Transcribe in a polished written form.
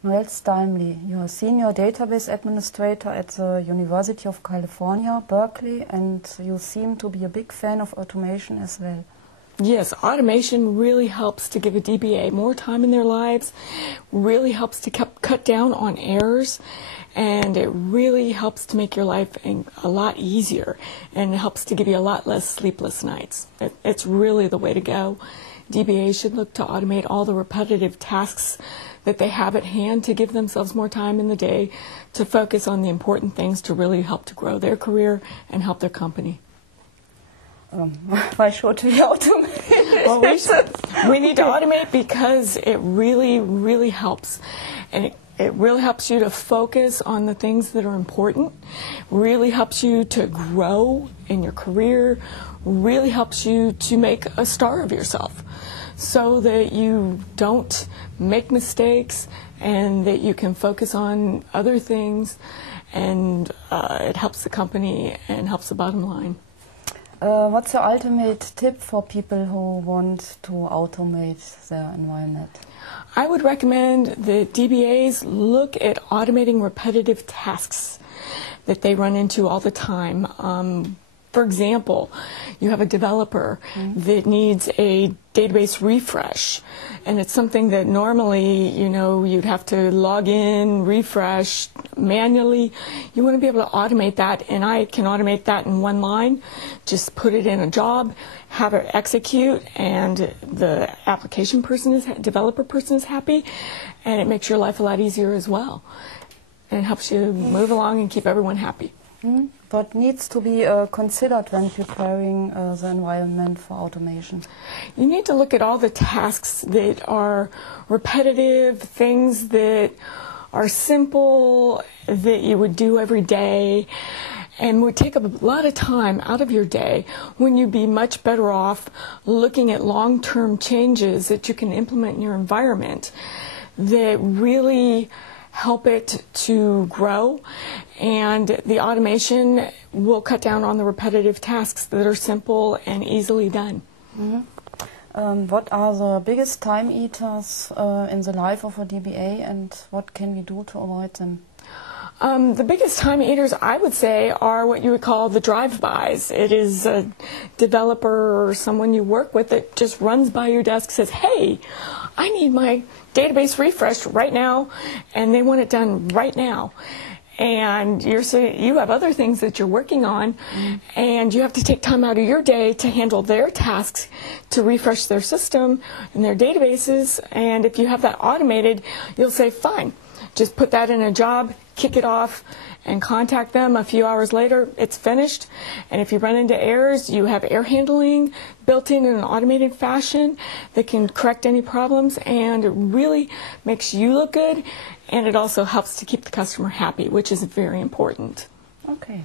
Noelle Stimely, you're a senior database administrator at the University of California, Berkeley, and you seem to be a big fan of automation as well. Yes, automation really helps to give a DBA more time in their lives, really helps to cut down on errors, and it really helps to make your life a lot easier, and it helps to give you a lot less sleepless nights. It's really the way to go. DBAs should look to automate all the repetitive tasks that they have at hand to give themselves more time in the day to focus on the important things to really help to grow their career and help their company. Why should we automate? Well, we need to automate because it really, really helps. And it really helps you to focus on the things that are important, really helps you to grow in your career, really helps you to make a star of yourself so that you don't make mistakes and that you can focus on other things, and it helps the company and helps the bottom line. What's your ultimate tip for people who want to automate their environment? I would recommend that DBAs look at automating repetitive tasks that they run into all the time. For example, you have a developer that needs a database refresh, and it's something that normally, you'd have to log in, refresh manually. You want to be able to automate that, and I can automate that in one line. Just put it in a job, have it execute, and the developer person is happy, and it makes your life a lot easier as well. And it helps you move along and keep everyone happy. What needs to be considered when preparing the environment for automation? You need to look at all the tasks that are repetitive, things that are simple, that you would do every day, and would take up a lot of time out of your day when you'd be much better off looking at long-term changes that you can implement in your environment that really help it to grow, and the automation will cut down on the repetitive tasks that are simple and easily done. What are the biggest time eaters in the life of a DBA, and what can we do to avoid them? The biggest time eaters, I would say, are what you would call the drive-bys. It is a developer or someone you work with that just runs by your desk, says, hey, I need my database refreshed right now, and they want it done right now. And you have other things that you're working on, and you have to take time out of your day to handle their tasks, to refresh their system and their databases. And if you have that automated, you'll say, fine, just put that in a job, kick it off, and contact them a few hours later. It's finished. And if you run into errors, you have error handling built in an automated fashion that can correct any problems, and it really makes you look good, and it also helps to keep the customer happy, which is very important. Okay.